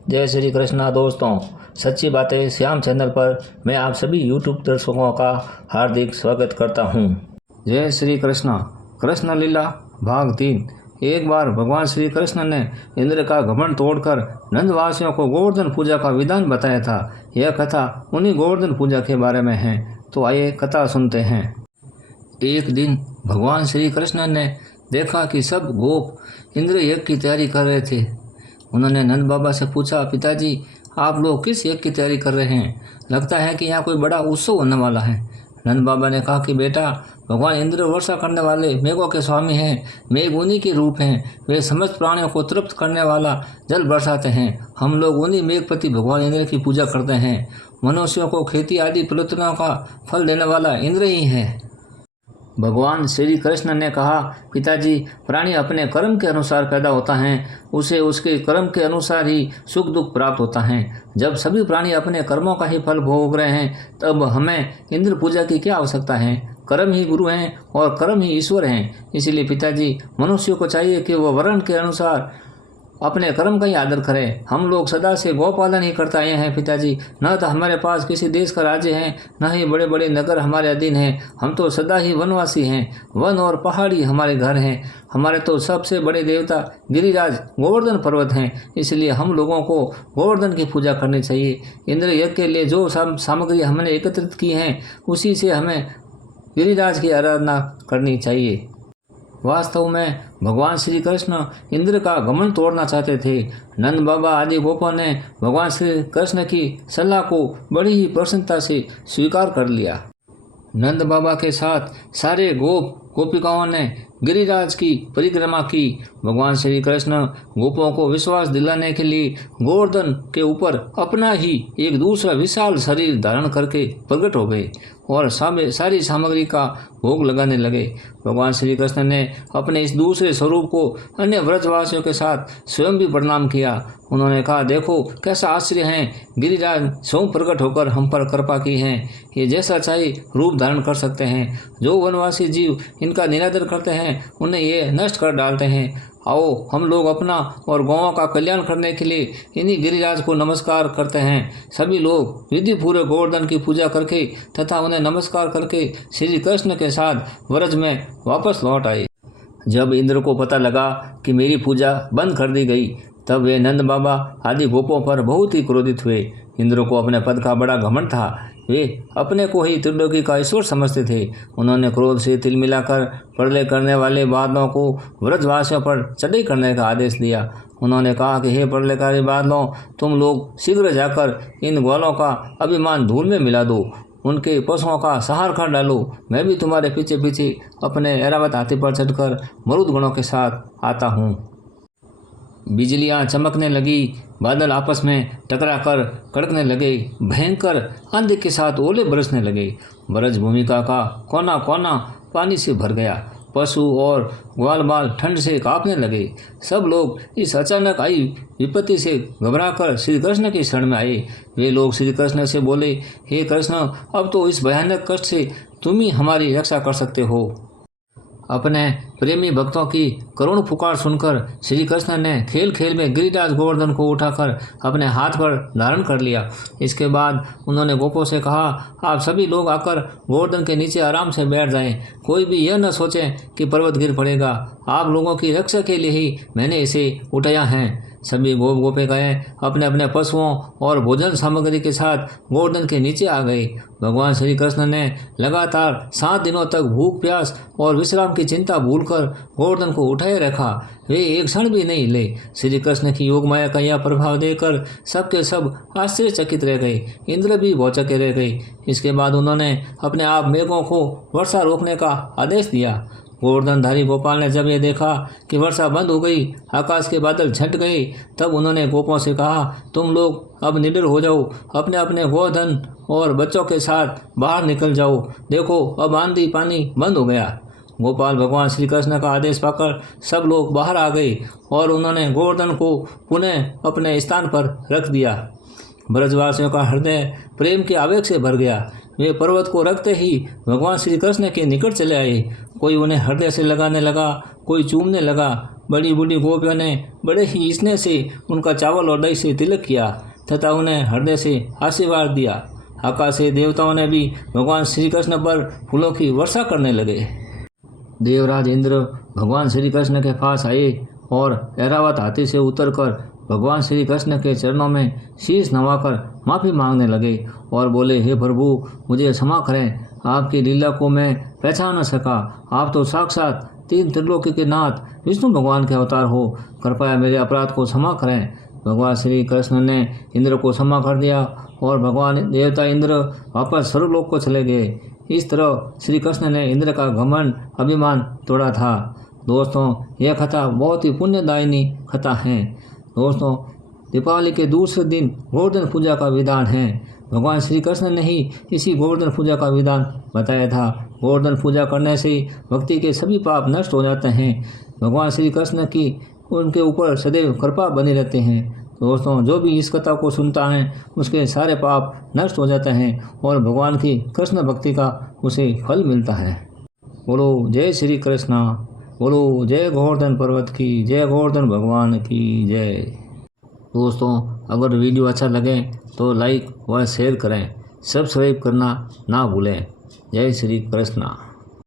जय श्री कृष्णा दोस्तों। सच्ची बातें श्याम चैनल पर मैं आप सभी यूट्यूब दर्शकों का हार्दिक स्वागत करता हूं। जय श्री कृष्णा। कृष्ण लीला भाग 3। एक बार भगवान श्री कृष्ण ने इंद्र का घमंड तोड़कर नंदवासियों को गोवर्धन पूजा का विधान बताया था। यह कथा उन्हीं गोवर्धन पूजा के बारे में है, तो आइए कथा सुनते हैं। एक दिन भगवान श्री कृष्ण ने देखा कि सब गोप इंद्र यज्ञ की तैयारी कर रहे थे। उन्होंने नंद बाबा से पूछा, पिताजी आप लोग किस यज्ञ की तैयारी कर रहे हैं? लगता है कि यहाँ कोई बड़ा उत्सव होने वाला है। नंद बाबा ने कहा कि बेटा, भगवान इंद्र वर्षा करने वाले मेघों के स्वामी हैं। मेघ उन्हीं के रूप हैं। वे समस्त प्राणियों को तृप्त करने वाला जल बरसाते हैं। हम लोग उन्हीं मेघपति भगवान इंद्र की पूजा करते हैं। मनुष्यों को खेती आदि प्रयत्नों का फल देने वाला इंद्र ही है। भगवान श्री कृष्ण ने कहा, पिताजी प्राणी अपने कर्म के अनुसार पैदा होता है, उसे उसके कर्म के अनुसार ही सुख दुख प्राप्त होता है। जब सभी प्राणी अपने कर्मों का ही फल भोग रहे हैं, तब हमें इंद्र पूजा की क्या आवश्यकता है? कर्म ही गुरु हैं और कर्म ही ईश्वर हैं। इसलिए पिताजी मनुष्य को चाहिए कि वह वर्ण के अनुसार अपने कर्म का ही आदर करें। हम लोग सदा से गौपालन ही करते आए हैं पिताजी। न तो हमारे पास किसी देश का राज्य है, न ही बड़े बड़े नगर हमारे अधीन हैं। हम तो सदा ही वनवासी हैं। वन और पहाड़ी हमारे घर हैं। हमारे तो सबसे बड़े देवता गिरिराज गोवर्धन पर्वत हैं। इसलिए हम लोगों को गोवर्धन की पूजा करनी चाहिए। इंद्र यज्ञ के लिए जो सामग्री हमने एकत्रित की हैं, उसी से हमें गिरिराज की आराधना करनी चाहिए। वास्तव में भगवान श्री कृष्ण इंद्र का घमंड तोड़ना चाहते थे। नंद बाबा आदि गोपों ने भगवान श्री कृष्ण की सलाह को बड़ी ही प्रसन्नता से स्वीकार कर लिया। नंद बाबा के साथ सारे गोपिकाओं ने गिरिराज की परिक्रमा की। भगवान श्री कृष्ण गोपों को विश्वास दिलाने के लिए गोवर्धन के ऊपर अपना ही एक दूसरा विशाल शरीर धारण करके प्रकट हो गए और सारी सामग्री का भोग लगाने लगे। भगवान श्री कृष्ण ने अपने इस दूसरे स्वरूप को अन्य व्रजवासियों के साथ स्वयं भी प्रणाम किया। उन्होंने कहा, देखो कैसा आश्चर्य है, गिरिराज स्वयं प्रकट होकर हम पर कृपा की है। ये जैसा चाहे रूप धारण कर सकते हैं। जो वनवासी जीव इनका निरादर करते हैं, उन्हें ये नष्ट कर डालते हैं। आओ हम लोग अपना और गौओं का कल्याण करने के लिए इन्हीं गिरिराज को नमस्कार करते हैं। सभी लोग विधि पूर्वक गोवर्धन की पूजा करके तथा उन्हें नमस्कार करके श्री कृष्ण के साथ व्रज में वापस लौट आए। जब इंद्र को पता लगा कि मेरी पूजा बंद कर दी गई, तब वे नंद बाबा आदि गोपों पर बहुत ही क्रोधित हुए। इंद्र को अपने पद का बड़ा घमंड था। वे अपने को ही त्रिलोकी का ईश्वर समझते थे। उन्होंने क्रोध से तिल मिलाकर प्रलय करने वाले बादलों को व्रजवासियों पर चढ़ाई करने का आदेश दिया। उन्होंने कहा कि हे प्रलयकारी बादलों, तुम लोग शीघ्र जाकर इन ग्वालों का अभिमान धूल में मिला दो, उनके पशुओं का संहार कर डालो। मैं भी तुम्हारे पीछे पीछे अपने ऐरावत हाथी पर चढ़कर मरुद गणों के साथ आता हूँ। बिजलियां चमकने लगी, बादल आपस में टकराकर कड़कने लगे, भयंकर आंधी के साथ ओले बरसने लगे। ब्रज भूमिका का कोना कोना पानी से भर गया। पशु और ग्वाल बाल ठंड से कांपने लगे। सब लोग इस अचानक आई विपत्ति से घबराकर श्री कृष्ण की शरण में आए। वे लोग श्री कृष्ण से बोले, हे कृष्ण, अब तो इस भयानक कष्ट से तुम ही हमारी रक्षा कर सकते हो। अपने प्रेमी भक्तों की करुण पुकार सुनकर श्री कृष्ण ने खेल खेल में गिरिराज गोवर्धन को उठाकर अपने हाथ पर धारण कर लिया। इसके बाद उन्होंने गोपों से कहा, आप सभी लोग आकर गोवर्धन के नीचे आराम से बैठ जाएं। कोई भी यह न सोचें कि पर्वत गिर पड़ेगा। आप लोगों की रक्षा के लिए ही मैंने इसे उठाया है। सभी गोपिकाएं अपने अपने पशुओं और भोजन सामग्री के साथ गोवर्धन के नीचे आ गए। भगवान श्री कृष्ण ने लगातार 7 दिनों तक भूख प्यास और विश्राम की चिंता भूलकर गोवर्धन को उठाए रखा। वे एक क्षण भी नहीं हिले। श्री कृष्ण की योग माया का यह प्रभाव देकर सबके सब आश्चर्यचकित रह गए। इंद्र भी भौचक्के रह गए। इसके बाद उन्होंने अपने आप मेघों को वर्षा रोकने का आदेश दिया। गोवर्धनधारी गोपाल ने जब यह देखा कि वर्षा बंद हो गई, आकाश के बादल छंट गए, तब उन्होंने गोपों से कहा, तुम लोग अब निडर हो जाओ, अपने अपने गोधन और बच्चों के साथ बाहर निकल जाओ। देखो अब आंधी पानी बंद हो गया। गोपाल भगवान श्री कृष्ण का आदेश पाकर सब लोग बाहर आ गए और उन्होंने गोवर्धन को पुनः अपने स्थान पर रख दिया। ब्रजवासियों का हृदय प्रेम के आवेग से भर गया। वे पर्वत को रखते ही भगवान श्री कृष्ण के निकट चले आए। कोई उन्हें हृदय से लगाने लगा, कोई चूमने लगा। बड़ी बूढ़ी गोपियों ने बड़े ही स्नेह से उनका चावल और दही से तिलक किया तथा उन्हें हृदय से आशीर्वाद दिया। आकाश से देवताओं ने भी भगवान श्री कृष्ण पर फूलों की वर्षा करने लगे। देवराज इंद्र भगवान श्री कृष्ण के पास आए और ऐरावत हाथी से उतरकर भगवान श्री कृष्ण के चरणों में शीश नवाकर माफ़ी मांगने लगे और बोले, हे प्रभु, मुझे क्षमा करें, आपकी लीला को मैं पहचान न सका। आप तो साक्षात तीन त्रिलोकी के नाथ विष्णु भगवान के अवतार हो, कृपया मेरे अपराध को क्षमा करें। भगवान श्री कृष्ण ने इंद्र को क्षमा कर दिया और भगवान देवता इंद्र वापस स्वर्गलोक को चले गए। इस तरह श्री कृष्ण ने इंद्र का घमंड अभिमान तोड़ा था। दोस्तों, यह कथा बहुत ही पुण्यदायिनी कथा है। दोस्तों, दीपावली के दूसरे दिन गोवर्धन पूजा का विधान है। भगवान श्री कृष्ण ने ही इसी गोवर्धन पूजा का विधान बताया था। गोवर्धन पूजा करने से व्यक्ति के सभी पाप नष्ट हो जाते हैं। भगवान श्री कृष्ण की उनके ऊपर सदैव कृपा बनी रहते हैं। दोस्तों, जो भी इस कथा को सुनता है उसके सारे पाप नष्ट हो जाते हैं और भगवान की कृष्ण भक्ति का उसे फल मिलता है। बोलो जय श्री कृष्ण, बोलो जय गोवर्धन पर्वत की जय, गोवर्धन भगवान की जय। दोस्तों, अगर वीडियो अच्छा लगे तो लाइक व शेयर करें, सब्सक्राइब करना ना भूलें। जय श्री कृष्ण।